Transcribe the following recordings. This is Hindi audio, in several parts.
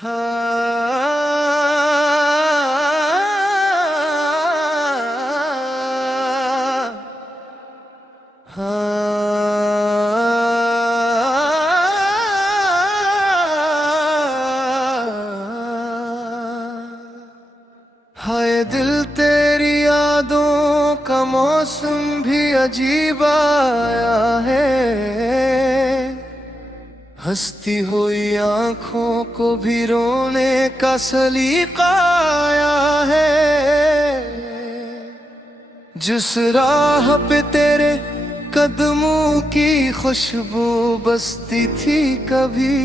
हाय दिल तेरी यादों का मौसम भी अजीब आया है। हंसती हुई आंखों को भी रोने का सलीका आया है। जिस राह पे तेरे कदमों की खुशबू बसती थी कभी,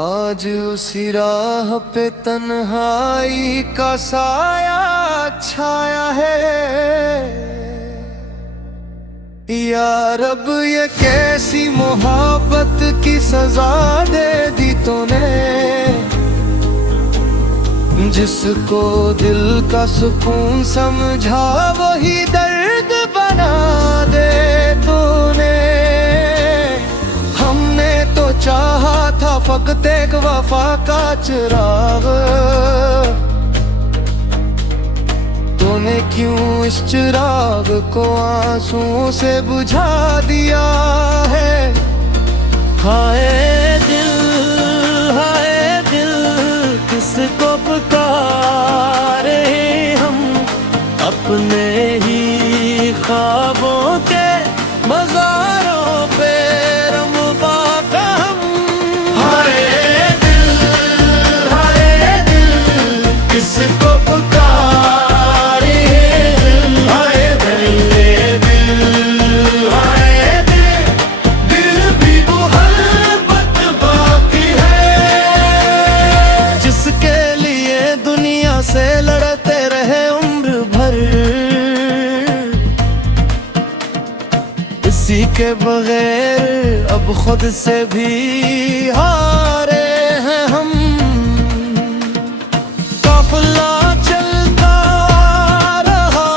आज उसी राह पे तन्हाई का साया छाया है। या रब ये कैसी मोहब्बत की सजा दे दी तूने, जिसको दिल का सुकून समझा वही दर्द बना दे तूने। हमने तो चाहा था फकत एक वफा का चिराग, तूने क्यों इस चिराग को आंसुओं से बुझा दिया है। हाय दिल किसको पुकारे हम, अपने ही ख्वाबों के मज़ारों पे रमवा का हम। हाय दिल किसको पुकारे, हाय दिल भी मोहब्बत बाकी है। जिसके लिए दुनिया से लड़ते रहे उम्र भर, इसी के बगैर अब खुद से भी हारे हैं हम। काफिला चलता रहा,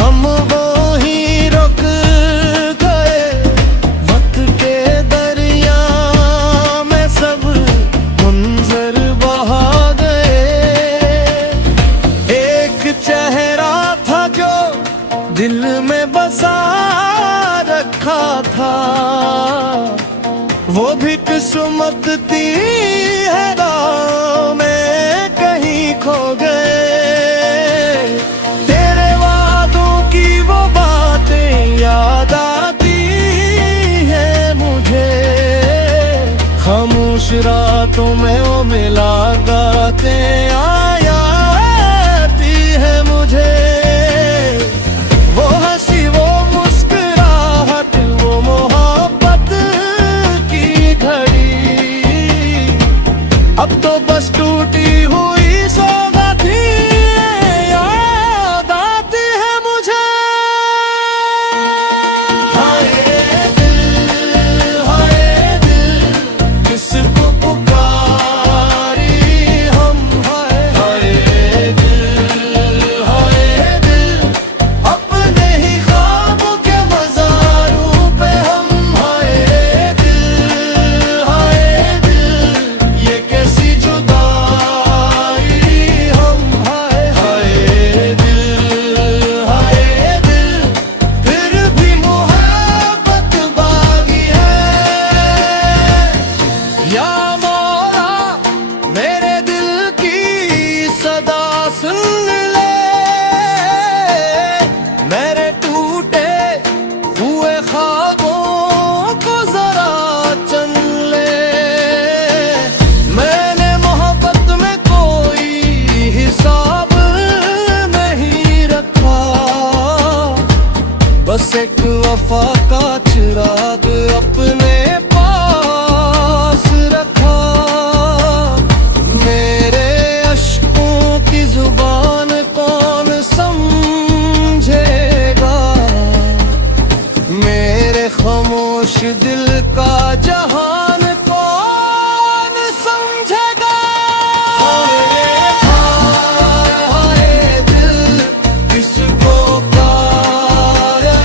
हम वो ही रुक गए। वक्त के दरिया में सब मंजर बहा गए। एक चेहरा था जो दिल में बसा रखा था, वो भी किस्मत थी है गाँव में कहीं खो गए। तेरे वादों की वो बातें याद आती है मुझे, खामोश रातों में वो मुलाकातें आती है मुझे। वो हंसी वो मुस्कुराहट वो मोहब्बत की घड़ी, अब तो बस टूटी हुई सौगाती याद आती है मुझे। हाय दिल किसको पुकारी हम। हाय दिल अपने ही ख्वाबों के मज़ारों पे हम। हाय दिल ये कैसी जुदाई हम। हाय दिल फिर भी मोहब्बत बाकी है। या मौला मेरे दिल की सदा सुन ले, मेरे टूटे हुए ख्वाबों को जरा चन ले। मैंने मोहब्बत में कोई हिसाब नहीं रखा, बस एक वफा का चिराग अपने पास रखा। मेरे अश्कों की जुबान कौन समझेगा, मेरे खामोश दिल का जहान कौन समझेगा। हाय दिल किसको पुकारे,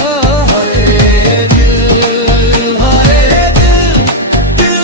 हाय दिल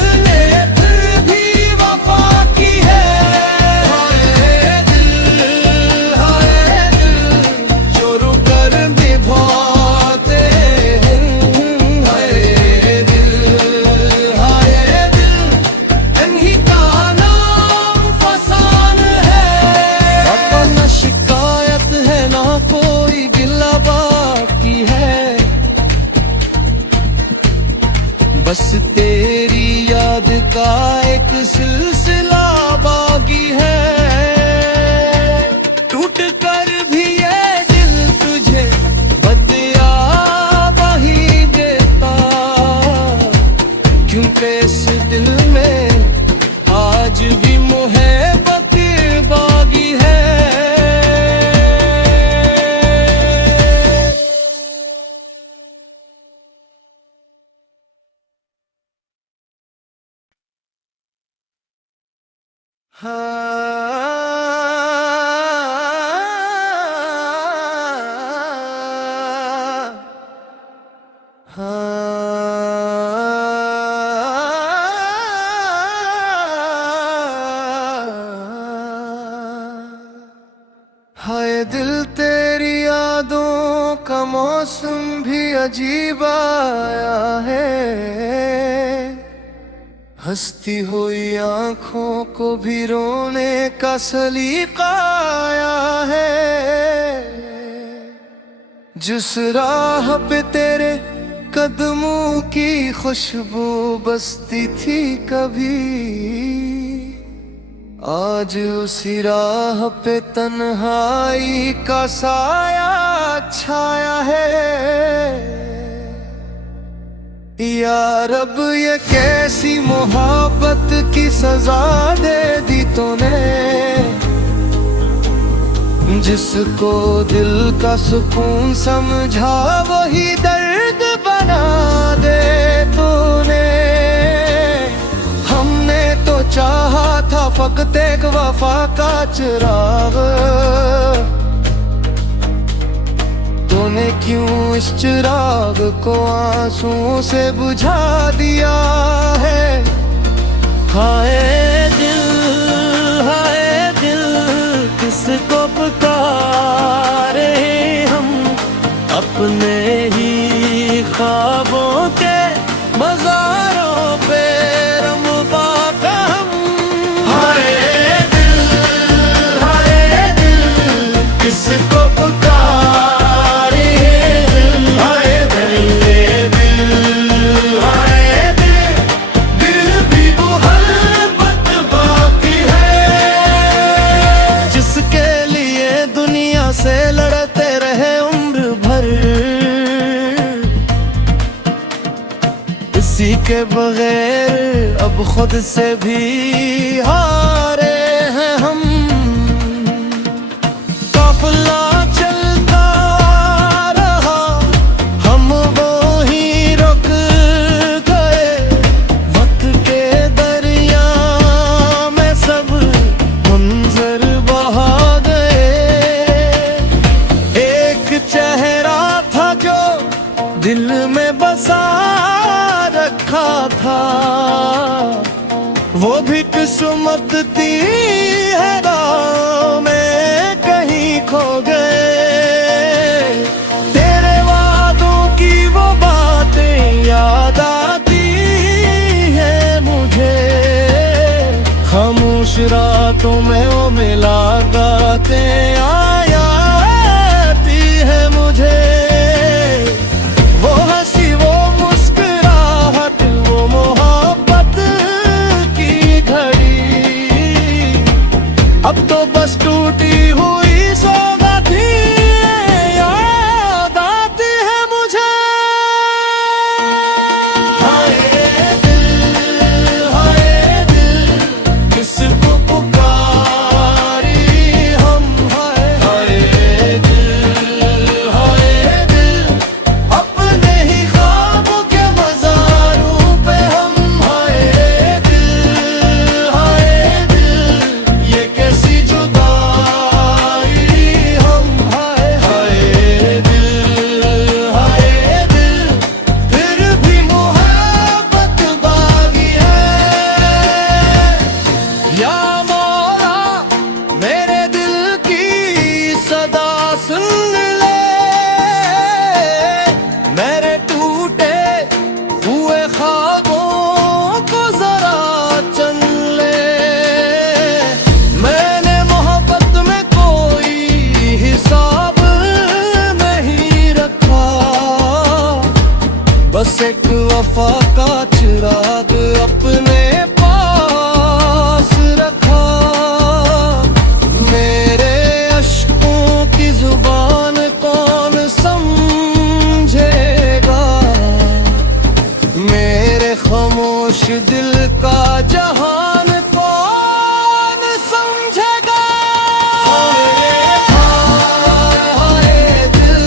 बस तेरी याद का एक सिलसिला बाकी है। टूट कर भी ये दिल तुझे बदयाब ही देता, क्योंकि इस दिल में आज भी मोहब्बत बाकी है। हाय दिल तेरी यादों का मौसम भी अजीब आया है, हंसती हुई आंखों को भी रोने का सलीका आया है। जिस राह पे तेरे कदमों की खुशबू बसती थी कभी, आज उसी राह पे तन्हाई का साया छाया है। यार अब ये कैसी मोहब्बत की सजा दे दी तूने, जिसको दिल का सुकून समझा वही दर्द बना दे तूने। हमने तो चाहा था फकत एक वफा का चिराग, तूने क्यों इस चिराग को आंसुओं से बुझा दिया है। हाय दिल किसको पुकारे हम, अपने ही ख्वाबों के मज़ारों पे रमवा का हम। हाय दिल किसको पुकारे, हाय दिल भी मोहब्बत बाकी है। जिसके लिए दुनिया से लड़ते रहे उम्र भर, इसी के बगैर अब खुद से भी हारे हैं हम। काफिला चलता रहा, हम वो ही रुक गए, वक्त के दरिया में सब मंजर बहा गए। एक चेहरा था जो दिल में बसा रखा था, वो भी किस्मत थी है राह में कहीं खो गए। तेरे वादों की वो बातें याद आती है मुझे, खामोश रातों में वो मुलाकातें आती है मुझे। वो हंसी वो मुस्कुराहट वो मोहब्बत की घड़ी, अब तो बस टूटी हुई सौगाती याद आती है मुझे। हाय दिल किसको पुकारी हम, हाय वफा का चिराग अपने पास रखा। मेरे अश्कों की जुबान कौन समझेगा, मेरे खामोश दिल का जहान कौन समझेगा। हाय दिल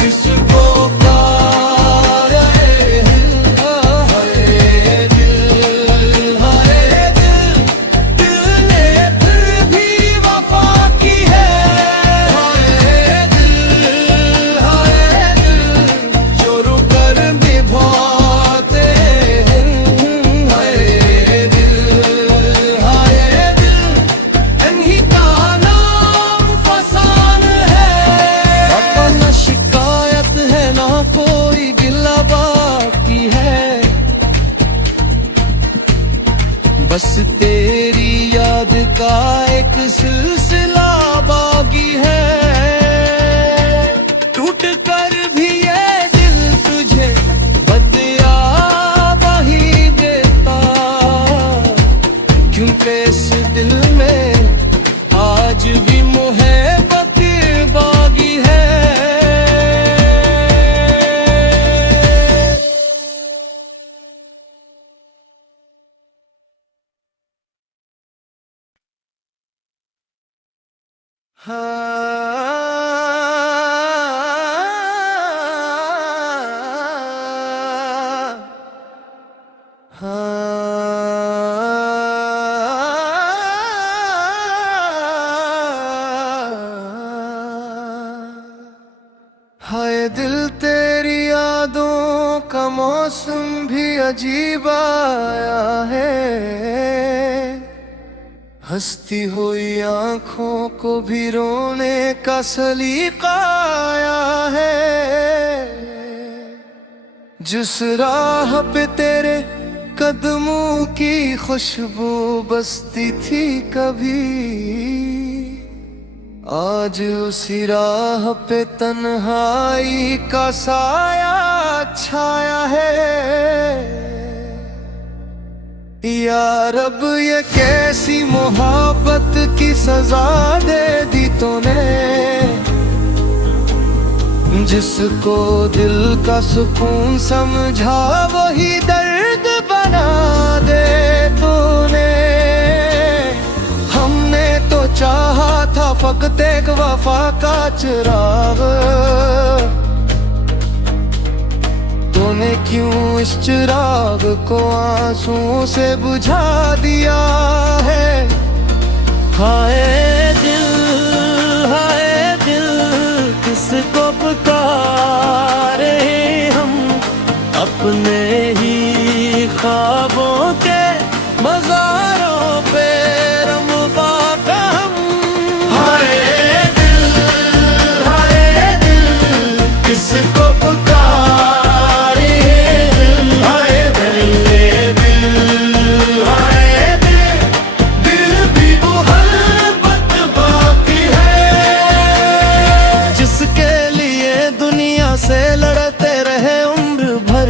किसको प्यार है, हाय दिल, दिल ने फिर भी वफा की है। हाय दिल, जो रुकर निभाते हैं। हाय दिल, इन्हीं का नाम फसान है। पापा न शिकायत है ना कोई गिला बाकी है, बस तेरी याद का एक सिलसिला बाकी है। टूट कर भी ये दिल तुझे बदयाब ही देता, क्योंकि इस दिल में आज भी मोहब्बत बाकी है। हाय दिल तेरी यादों का मौसम भी अजीब आया है, हंसती हुई आंखों को भी रोने का सलीका आया है। जिस राह पे तेरे कदमों की खुशबू बसती थी कभी, आज उसी राह पे तन्हाई का साया छाया है। यार अब ये कैसी मोहब्बत की सजा दे दी तूने, जिसको दिल का सुकून समझा वही दर्द बना दे तूने। हमने तो चाहा था फकत एक वफा का चिराग, तूने क्यों इस चिराग को आंसुओं से बुझा दिया है। हाय दिल किसको पुकारे हम, अपने ही ख्वाबों के मज़ारों पे रमवा का हम। हाय दिल किसको पुकारे, हाय दिल भी मोहब्बत बाकी है। जिसके लिए दुनिया से लड़ते रहे उम्र भर,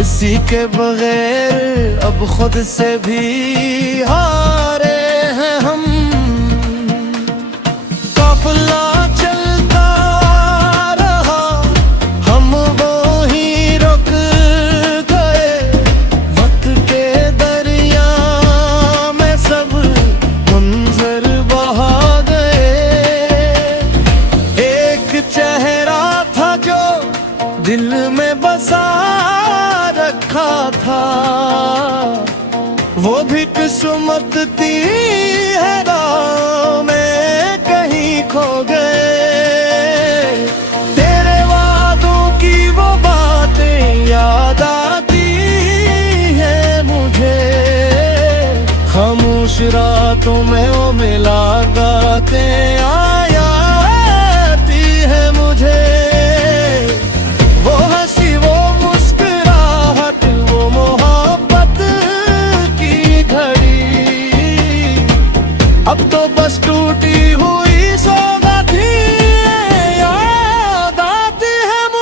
इसी के बगैर अब खुद से भी हारे हैं हम। काफिला चलता रहा, हम वो ही रुक गए, वक्त के दरिया में सब मंजर बहा गए। एक चेहरा था जो दिल में बसा रखा था, वो भी किस्मत थी है राह में कहीं खो गए। तेरे वादों की वो बातें याद आती है मुझे, खामोश रातों में वो मिला गाते आती है मुझे। वो हंसी वो मुस्कुराहट वो मोहब्बत की घड़ी, अब तो बस टूटी हुई सौगात याद आती है मुझे।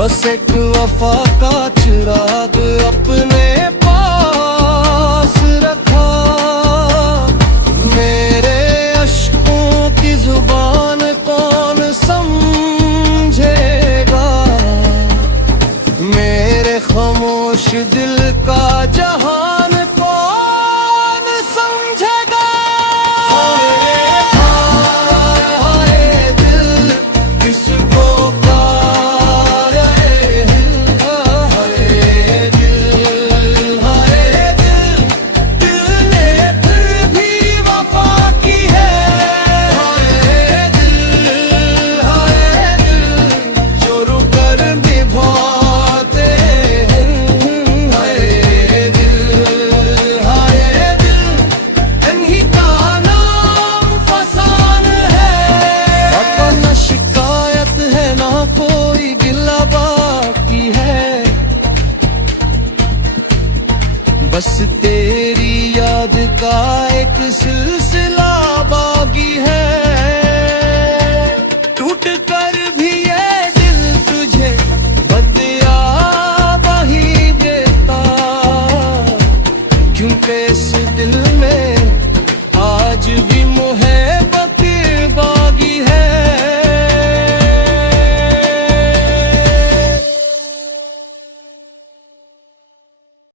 बस एक वफा का चिराग अपने पास रखा। मेरे अश्कों की जुबान कौन समझेगा, मेरे खामोश दिल का जहान कौन समझेगा। हाय दिल किसको बस तेरी याद का एक सिलसिला